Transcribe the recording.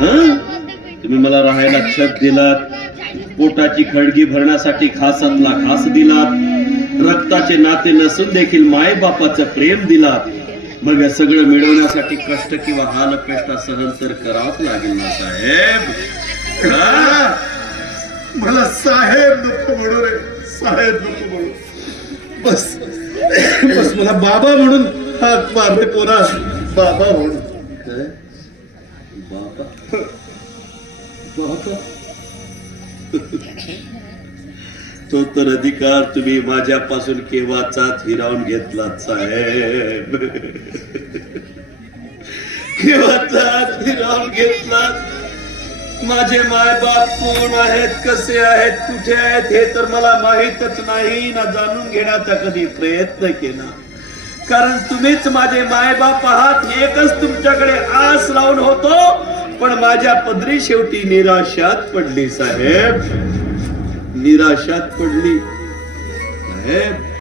तुम्ही मला राहायला छत दिलात, पोटाची खळगी भरण्यासाठी खासातला खास दिलात, रक्ताचे नाते नसून देखील माय बापाचं प्रेम दिलात. मग हे सगळं मिळवण्यासाठी कष्ट किंवा हाल कष्ट सहन तर करावंच लागेल ना साहेब. मला साहेब नको म्हणू रे, साहेब नको म्हणू. बस बस मला बाबा म्हणून हात मारले पोरा, बाबा म्हणून. बाबा बाबा तो तर अधिकार तुम्ही माझ्यापासून केव्हाचाच हिरावून घेतलात साहेब. केव्हाचाच हिरावून घेतलात. माझे मायबाप कोण आहेत, कसे आहेत, कुठे आहेत हे तर मला माहीतच नाही ना जाणून घेण्याचा कधी प्रयत्न केला. कारण तुम्हीच माझे मायबाप आहात, एकच तुमच्याकडे आस लावून होतो. पण माझ्या पदरी शेवटी निराशात पडली साहेब, निराशात पडली साहेब.